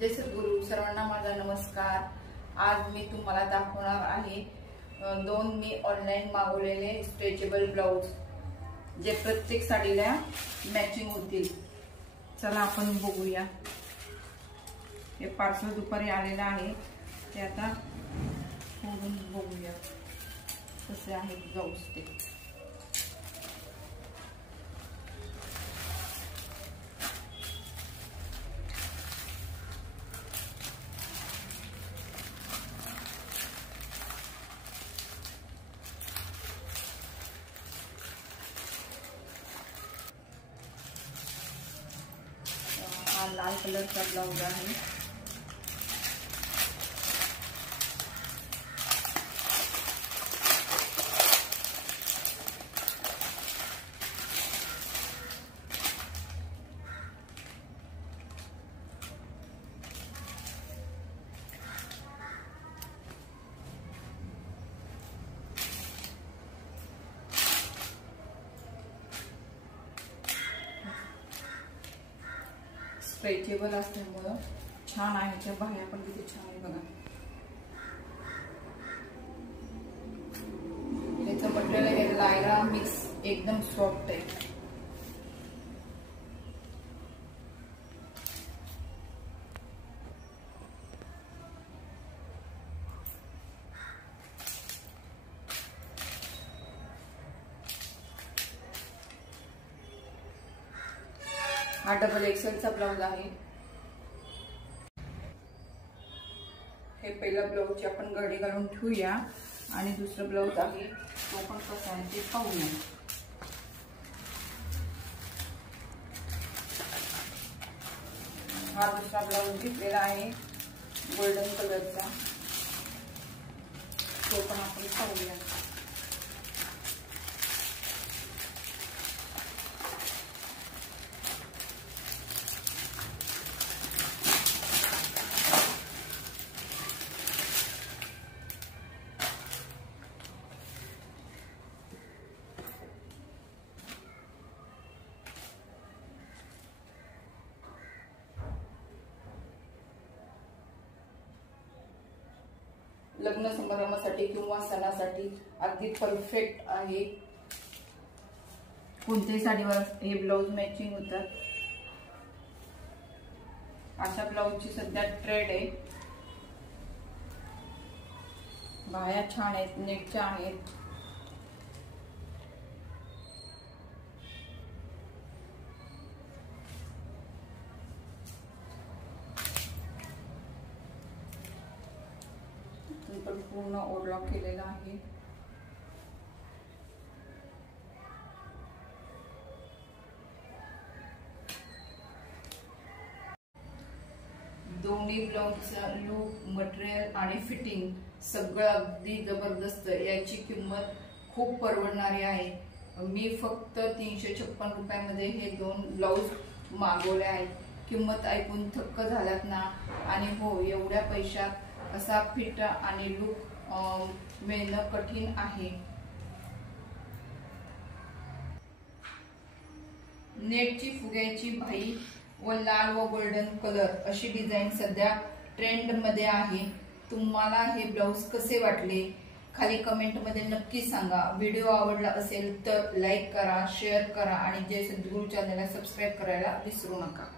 जय सद्गुरू सर्वांना माझा नमस्कार। आज मी तुम्हाला दाखवणार आहे दोन मी ऑनलाइन मागवलेले स्ट्रेचेबल ब्लाउज जे प्रत्येक साडीला मॅचिंग होतील। चला आपण बघूया। हे पार्सल दुपारी आलेलं आहे, ते आता खोलून बघूया कसे आहेत ब्लाउज ते। हा लाल कलरचा ब्लाउज आहे। स्ट्रेचेबल असल्यामुळे छान आहे। त्या बाह्या पण किती छान आहे बघा। याचं मटेरियल आहे लायरा मिक्स, एकदम सॉफ्ट आहे। हा डबल एक्सेल चा ब्लाउज आहे। हे पहिला ब्लाउजची आपण घडी घालून ठेवूया आणि दुसरा ब्लाउज आहे तो पण कसा आहे ते पाहूया। हा दुसरा ब्लाउज घेतलेला आहे गोल्डन कलरचा, तो पण आपण पाहूया। लग्न समारंभासाठी किंवा सणासाठी अगदी परफेक्ट आहे। कोणत्याही साडीवर हे ब्लाउज मॅचिंग होतात। अशा ब्लाउजची सध्या ट्रेंड आहे। बाह्या छान आहेत, नेटच्या आहेत। पण पूर्ण ओव्हरलॉक केलेला आहे। दोन्ही ब्लाउजचा लूक, मटेरियल आणि फिटिंग सगळं अगदी जबरदस्त। याची किंमत खूप परवडणारी आहे। मी फक्त 356 रुपयामध्ये हे दोन ब्लाउज मागवले आहेत। किंमत ऐकून थक्क झालात ना? आणि हो, एवढ्या पैशात असा फिट आणि लुक मिळणं कठीण आहे। नेटची फुग्याची बाही व लाल व गोल्डन कलर अशी डिझाईन सध्या ट्रेंड मध्ये आहे। तुम्हाला हे ब्लाउज कसे वाटले खाली कमेंट मध्ये नक्की सांगा। व्हिडिओ आवडला असेल तर लाईक करा, शेअर करा आणि जय सद्गुरू चॅनलला सबस्क्राईब करायला विसरू नका।